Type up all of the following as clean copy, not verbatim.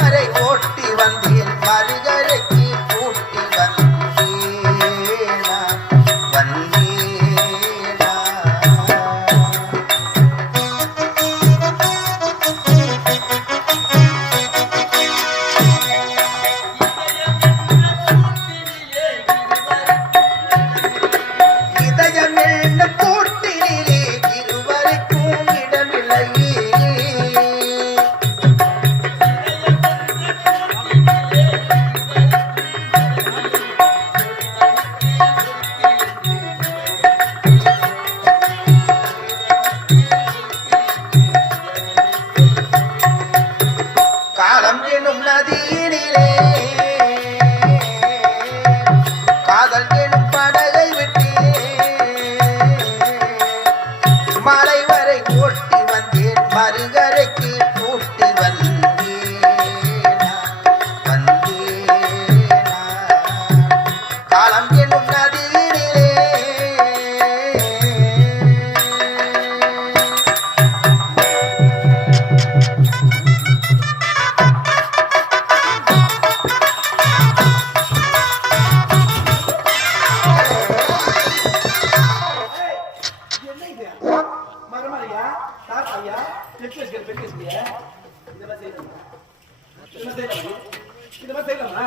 வரை ஓட்டி வந்தேன் மறுகரைக்கு கூட்டி வந்தேனா வந்தேனா இதயம் என்ன கூட்டினிலே இருவருக்கும் இடமில்லையே காலம் எனும் நதியினிலே காதல் எனும் படகை விட்டே மலை வரை ஓட்டி வந்தேன் மறுகரைக்கு கூட்டி வந்தேனா வந்தேனா காலம் எனும் நதியினிலே மரமலையா தாத்தாயா எக்ஸ்பிரஸ் பெரிய இதெல்லாம் செய்யலாமா இதெல்லாம் செய்யலாமா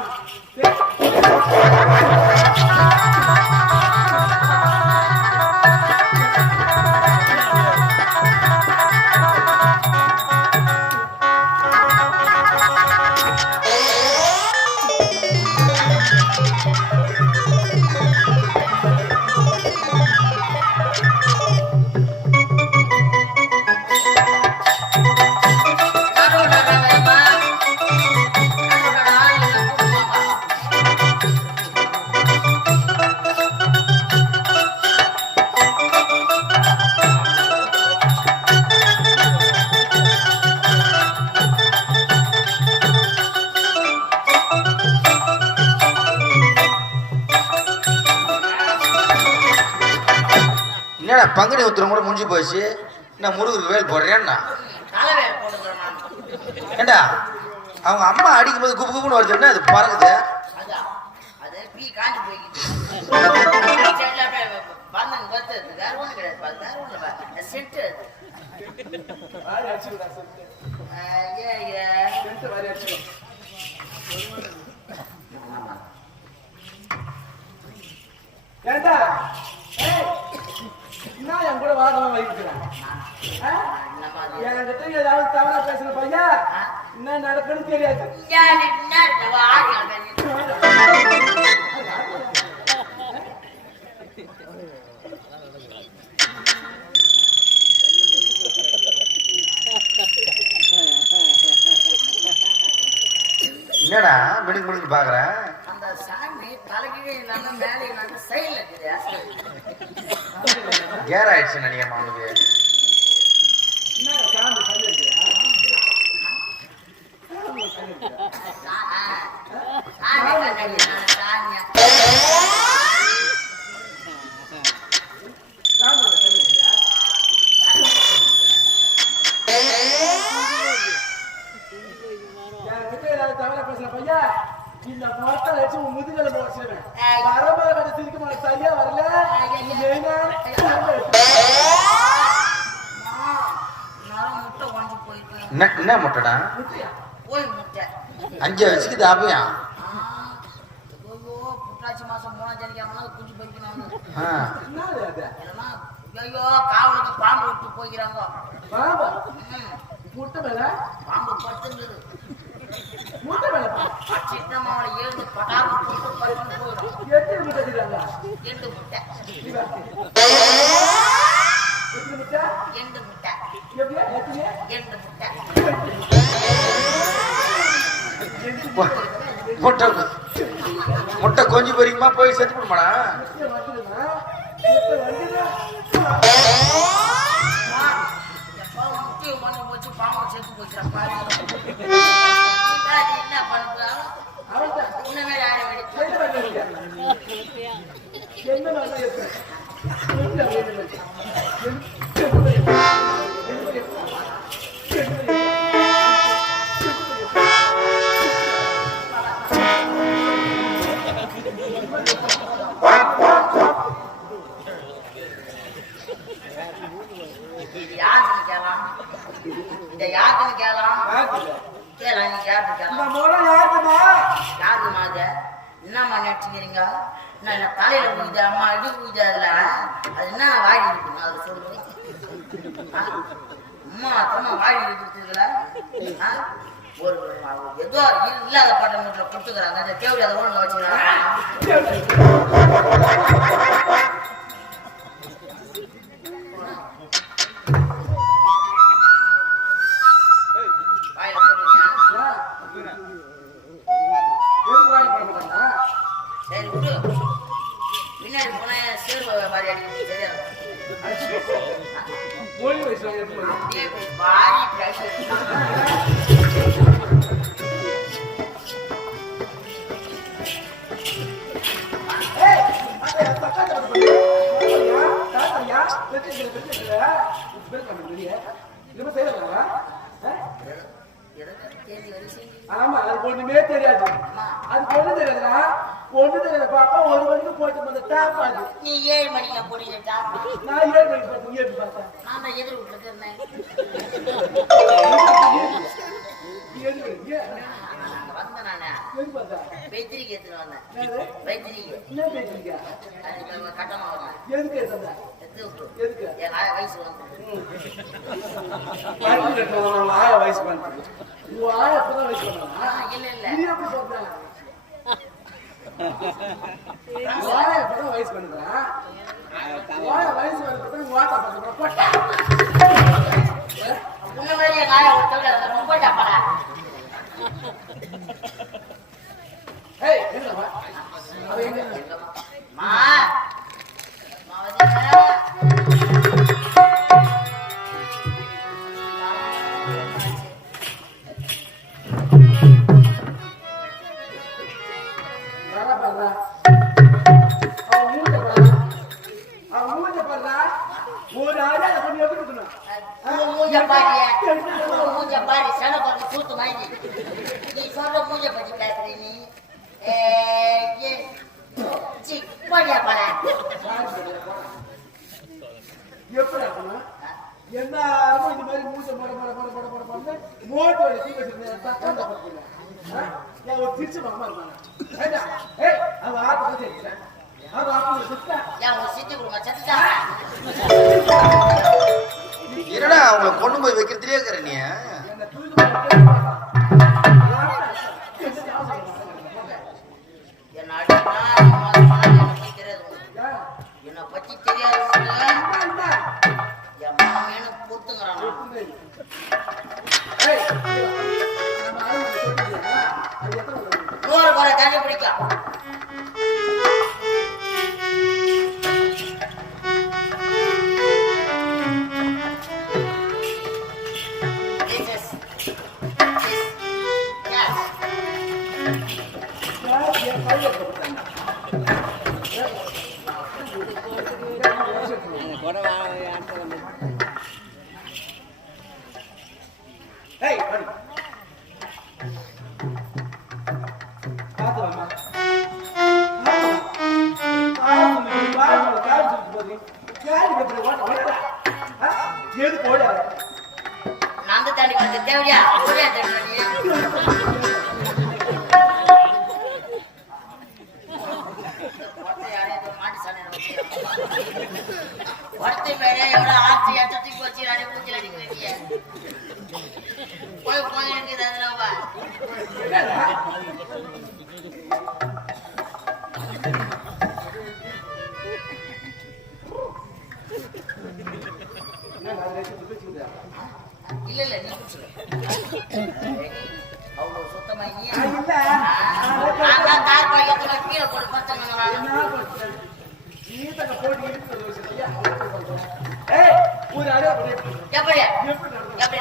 என்னடா பங்குனி உத்திரம் கூட முடிஞ்சு போச்சு நான் முருகருக்கு வேல் போடுறேன்னா ஏண்டா அவங்க அம்மா அடிக்கும்போது குப்பு குப்புன்னு வருதுன்னா அது பறக்குது ஏண்டா நான் என் கூட வாதம் வைக்கிறேன் என்கிட்ட ஏதாவது தவறா பேசுற பையா என்ன நடக்குன்னு தெரியாது என்னடா மிடுக்கு மிடுக்கு பாக்குறேன் அந்த சாமி தலைகீழே இல்லாம மேலே இல்லாம சைடுல இருக்குதா கேர் ஆயிடுச்சு நினைக்கிறேன் அவனுக்கு இந்த மரத்தை வச்சு முதுகலை போச்சுவேன் வரமா சிரிக்க மாட்டேன் சரியா வரல என்ன முட்டைடா அஞ்சு வச்சுக்குது ஆபியா புட்டாச்சி மாசம் 3ஆம் தேதிக்கு குஞ்சு போய்க்கணும் ஐயோ காவலுக்கு பாம்பு விட்டு போய்க்கிறாங்க முட்டை மேல பாம்பு படுத்துருந்தது முட்டை மேல சின்னமாவளை ஏழு பட்டாக்கு போட்டு போயிடும் 8 முட்டை 2 முட்டை 2 முட்டை முட்டை முட்டை கொஞ்சம் பெரியமா போய் செத்து போடுமாடா போச்சு பாம்பு செத்து போச்சு என்ன பண்ணுறா உன்னமே என்னம்மா நினைச்சுக்கிறீங்க? நான் என்ன தலையில ஊகுது, அம்மா அடி ஊகுது, அதுல அது என்ன வாங்கி இருக்கணும் அதை சொல்லுங்க. அம்மா அத்தம்மா வாங்கி கொடுத்துருக்கல ஒரு ஏதோ இல்லாத பாட்ட மூட்டில் கொடுத்துக்கிறாங்க. அந்த கேள்வி அதை ஒழுங்கு வச்சுக்கிறாங்க. சரி விடு, பின்னாடி போனா சேர்வ மாதிரி அடிக்க தெரியாது. அப்படியே பாடி ஆமா அது ஒண்ணுமே தெரியாது. அது ஒண்ணு தெரியாதுன்னா ஒண்ணு தெரியாத பாப்பா ஒரு மணிக்கு போயிட்டு வந்து டாப்பாது. நீ 7 மணிக்கு போனீங்க டாப்பா. நான் 7 மணிக்கு போயிட்டு நீ எப்படி பார்த்தேன்? நான் தான் எதிர் வீட்டுல இருந்தேன். வந்தேன் நானே. வெத்திரிக்கை எடுத்துட்டு வந்தேன். வெத்திரிக்கை என்ன பேசுறீங்க? கட்டமா வந்தேன். எதுக்கு எடுத்த? எதுக்கு? என் வயசு வந்து ஆயா வயசு பண்ண ஆயா எப்பதான் வயசு பண்ணா? இல்ல இல்ல நீ எப்படி சொல்ற? ஆயா எப்பதான் வயசு பண்ணுறா? ஆயா வயசு பண்ணுறது வாட்டா பண்ணுறா போட்டா உன்ன மாதிரி என் ஆயா ஒருத்தவங்க ரொம்ப டப்படா. ஏய் என்னவா? அவ எங்க? மா மாவதியா மூஞ்ச பாரி சனப்பாக்கு கூத்து வாங்கி நீ சொல்ற மூஞ்ச பத்தி பேசுற நீ போடியா பல எப்படி எல்லாரும் இந்த மாதிரி மூச்ச போட மோட்டோ ஒரு திருச்சி மாமா இருக்காங்க. அவன் ஆட்டு தெரிஞ்சுறேன். அவன் ஆட்டு சுத்தா சித்தி கொடுங்க சத்துட்டா. என்னடா அவங்கள கொண்டு போய் வைக்கிறதுலயே இருக்கிற நீ? என்ன தூக்கி என்ன அடிச்சா தெரியாது, என்னை பத்தி தெரியாது. என் மாமேனு பொறுத்துங்கிறான். நூறு போல தண்ணி பிடிக்கலாம். நான் தாண்டி வந்து தேவையா ஒருத்த மேல எவ்வளவு ஆட்சி அச்சத்துக்கு வச்சு அடி பூச்சி அடிக்க வேண்டிய போய் போய் இருக்குது. அதுலவா இல்ல இல்ல நீ அவ்வளவு சுத்தமா தார் பாய்க்கு கீழே போட்டு பச்சை எப்படி எப்படி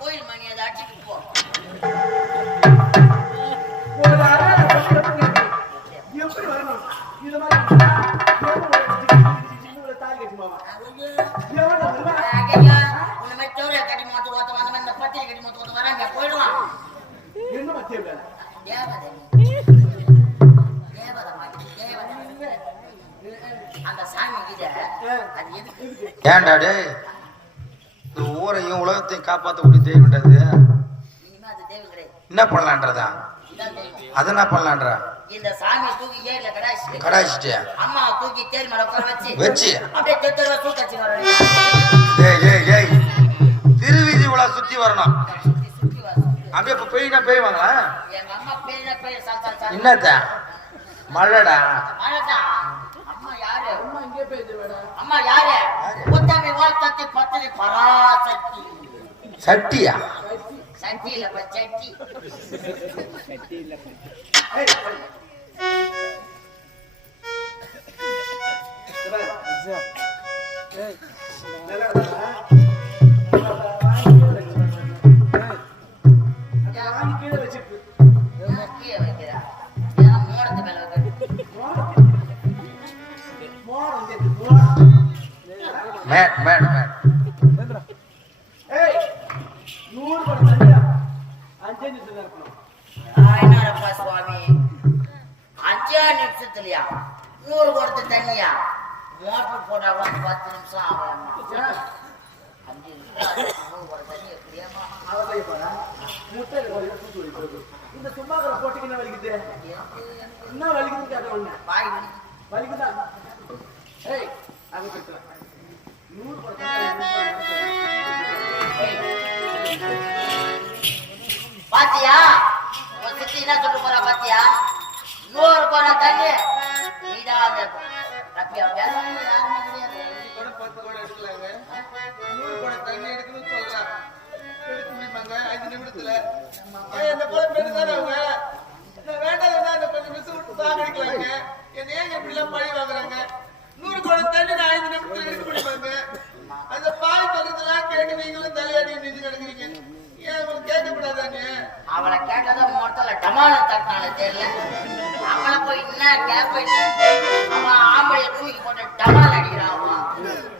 கோயில் மணி அதை அடிச்சுட்டு போ. எப்படி வரணும்? இது மாதிரி கட்டி மாட்டு ஓத்த வந்த இந்த பத்திரி கட்டி மாட்டு வராங்க போயிடுவான். என்ன மத்திய சாமி கிட்ட அது எதுக்கு ஏன்டா டேய் இந்த ஊரையும் உலகத்தையும் காப்பாற்றக்கூடிய தெய்வம்ன்றது இனிமே அது தெய்வம் கிடையாது. என்ன பண்ணலான்றதா இதான் தெய்வம். அது என்ன பண்ணலான்ற இந்த சாமியை தூக்கி ஏரியில கடாய்ச்சிட்டு கடாய்ச்சிட்டு அம்மாவை தூக்கி தேர் மேல உட்கார வச்சு வச்சு அப்படியே தெருவா தூக்கி வர ஏய் ஏய் ஏய் திருவீதி உலா சுத்தி வரணும் சுத்தி சுத்தி வர அப்படியே இப்ப பெய்னா பெய்வாங்களா எங்க அம்மா பேர் சாத்தா என்னத்த மழைடா மழைதான். அம்மா யாரு அம்மா இங்கே போயிடுது மேடம். அம்மா யாரு உத்தமி வாழ்த்தத்தி பத்தினி பராசக்தி சட்டியா சக்தி இல்ல சட்டி ஏய், ஏய், நல்லா இருக்கா? வாங்கி கீழே வச்சிருக்கு. கீழே வைக்கிறா ஏன்னா மோடத்து மேல வைக்க மோடம் இங்க இருக்கு, மோடம். மேட் மேட் மேட் ஏய், 100 படம் தனியா 5 நிமிஷம் இருக்கணும். ஆயினாரப்பா சுவாமி 5 நிமிஷத்துலயா 100 கொடுத்து தண்ணியா மோட்டர் போட்டா கூட 10 நிமிஷம் ஆகும். 5 நிமிஷம் 100 கொடுத்து தண்ணி எப்படியாமா அவளையே பாரா. முட்டை ஒரு சுத்து வைக்கிறது. இந்த சும்மாக்கிற போட்டிக்கு என்ன வலிக்குது? என்ன வலிக்குதுன்னு கேட்க ஒண்ணு. பாய் வலிக்குதா? ஏய், அங்க போயிட்டு 100 படம் பாத்தியா உன் சித்தி என்ன சொல்ல போறா பாத்தியா 100 குடம் தண்ணி நீதான் அந்த ரப்பியா பேசாம யாருமே கிடையாது. 10 கூட எடுக்கலாங்க 100 கூட தண்ணி எடுக்கணும்னு சொல்றான் எடுக்க முடியுமாங்க 5 நிமிடத்துல இந்த போல பெண்ணு தானே அவங்க நான் வேண்டாம் அந்த கொஞ்சம் மிஸ் விட்டு சாகடிக்கலாங்க என்ன ஏன் இப்படி எல்லாம் பழி வாங்குறாங்க 100 கூட தண்ணி நான் 5 நிமிடத்துல எடுக்க முடியுமாங்க அந்த பாய் சொல்றதெல்லாம் கேட்டு நீங்களும் தலையாடி நின்று நடக்கிறீங்க ஏன் உங்களுக்கு கேட்கக்கூடாதானே அவளை கேட்டதை மொத்தல டமான தட்டினால தெரியல அவளை போய் என்ன கேப்ப அவன் ஆம்பளைய தூக்கி போட்டு டமால் அடிக்கிறான் அவன்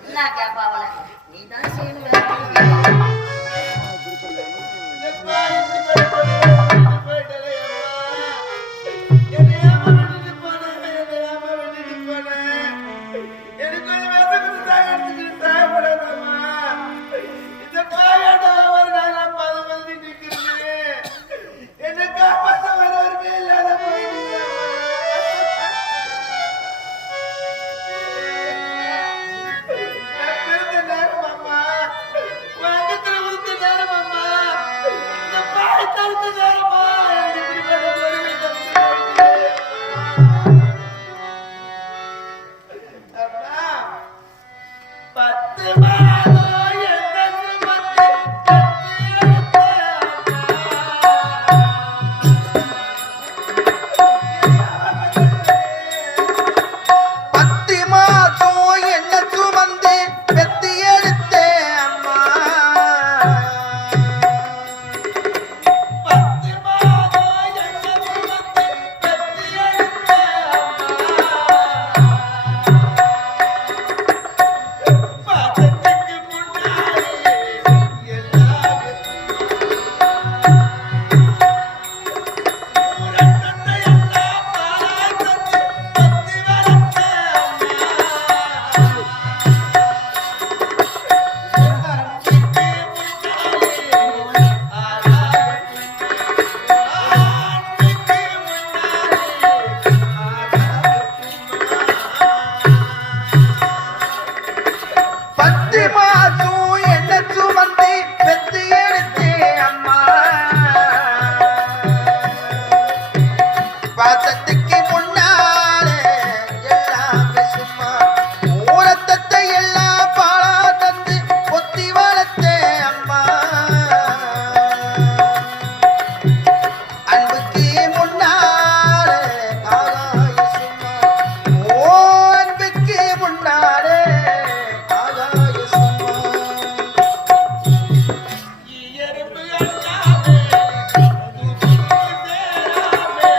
என்ன கேப்ப அவளை நீ தான் செய்யணும் வேற ஒண்ணும் இல்ல. இந்த பாய் இப்படி போயிட்டாலே என்னை ஏமா விட்டுட்டு போனேன் என்னை ஏமா விட்டுட்டு போனேன் எனக்கு கொஞ்சம் வேசத்துக்கு சாகடிச்சுக்கிட்டு சாகப்படாதம்மா இந்த பாயாட்டவன் ஒரு நாள் பதம் வந்து நிற்கிறேன் என்னை காப்பாற்ற வரவருமே இல்லாத பிறந்த நேரம் அம்மா வங்கத்துல உறுத்த நேரம் அம்மா இந்த பாய் தடுத்த நேரமா இப்படிப்பட்ட அம்மா 10 மாதம் என்ன சுமந்து பத்து மாசம் என்ன சுமந்து பெத்து எடுத்தே அம்மா 10 மாதம் என்ன சுமந்து பெத்து எடுத்த பாதத்துக்கு முன்னாடி எல்லாம் ஊரத்தத்தை எல்லாம் பாராட்டத்து பத்தி வளர்த்த பத்து மாசம் என்ன சுமந்து பெத்து எடுத்தே அம்மா பாசத்துக்கு முன்னாலே எல்லாமே சும்மா ஊரத்தத்தை எல்லாம் பாழா தந்து ஒத்தி வளர்த்தே அம்மா அன்புக்கு முன்னாலே ஆகாய சும்மா ஓ அன்புக்கு முன்னாலே ஆகாய சும்மா எறும்பு அண்ணாமே, துரும்பு சேராமே,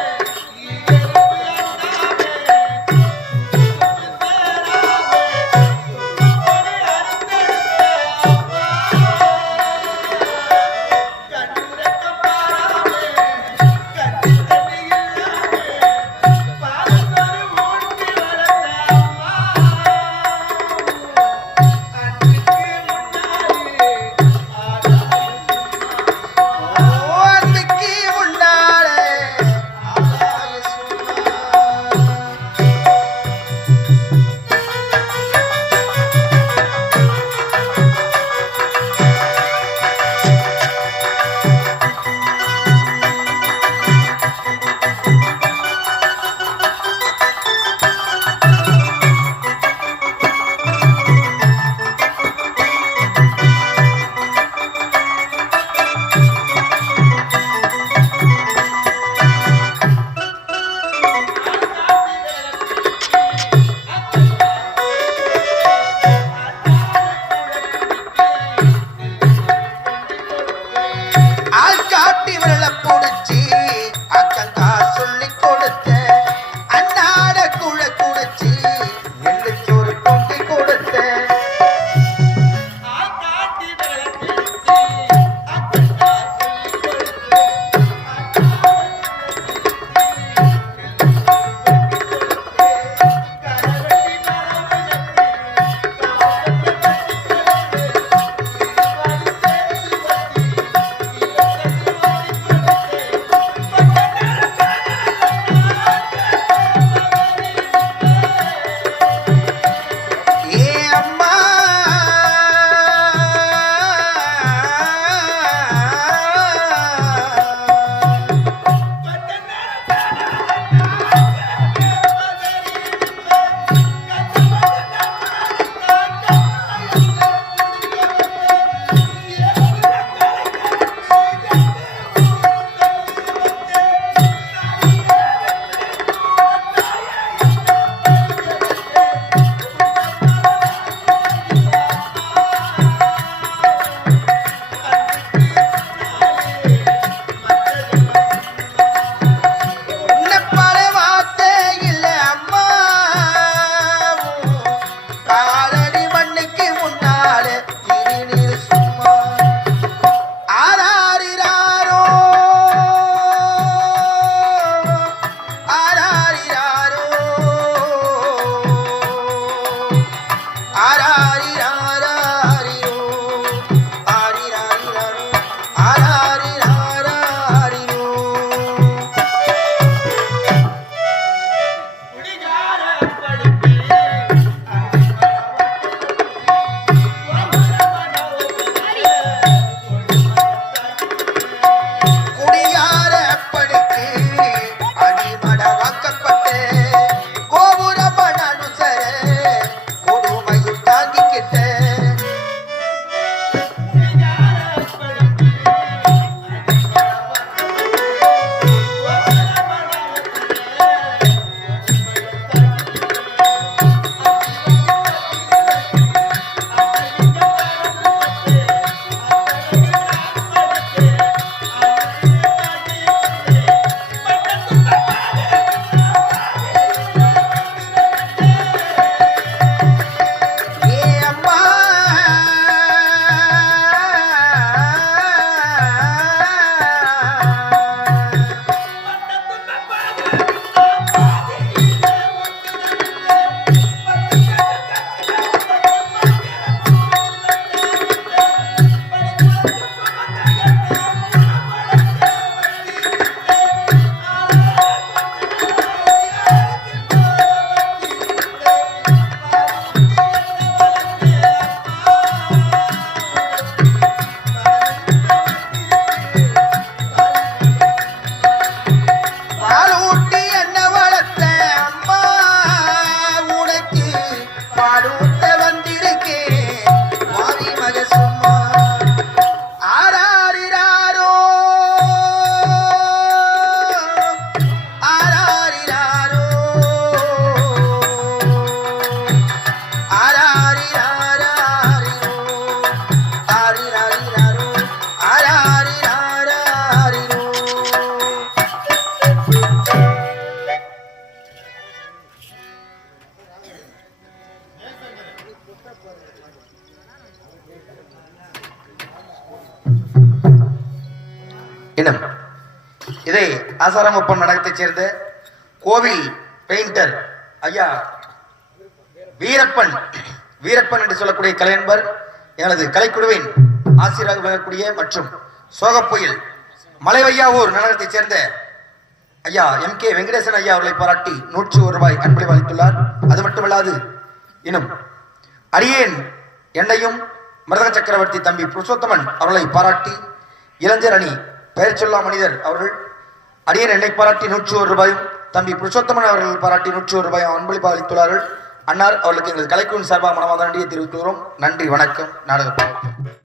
ஆசாரமுப்பம் நகரத்தைச் சேர்ந்த கோவில் பெயிண்டர் ஐயா வீரப்பன் என்று சொல்லக்கூடிய கலைஞர் எனது கலைக்குழுவின் ஆசிரியராக விளங்கக்கூடிய மற்றும் சோகப்புயல் மலைவையாவூர் நகரத்தைச் சேர்ந்த ஐயா MK வெங்கடேசன் ஐயா அவர்களை பாராட்டி 101 ரூபாய் அன்பளிப்பு அளித்துள்ளார். அது மட்டுமல்லாது இன்னும் அடியேன் என்னையும் மருதக சக்கரவர்த்தி தம்பி புருஷோத்தமன் அவர்களை பாராட்டி இளைஞர் அணி பெயர் சொல்லா மனிதர் அவர்கள் அடியேன் என்னை பாராட்டி 101 ரூபாயும் தம்பி புருஷோத்தமன் அவர்கள் பாராட்டி 101 ரூபாயும் அன்பளிப்பு அளித்துள்ளார்கள். அன்னார் அவர்களுக்கு எங்கள் கலைக்குழுவின் சார்பாக மனமார்ந்த நன்றியை தெரிவித்துள்ளோம். நன்றி, வணக்கம். நாடகம்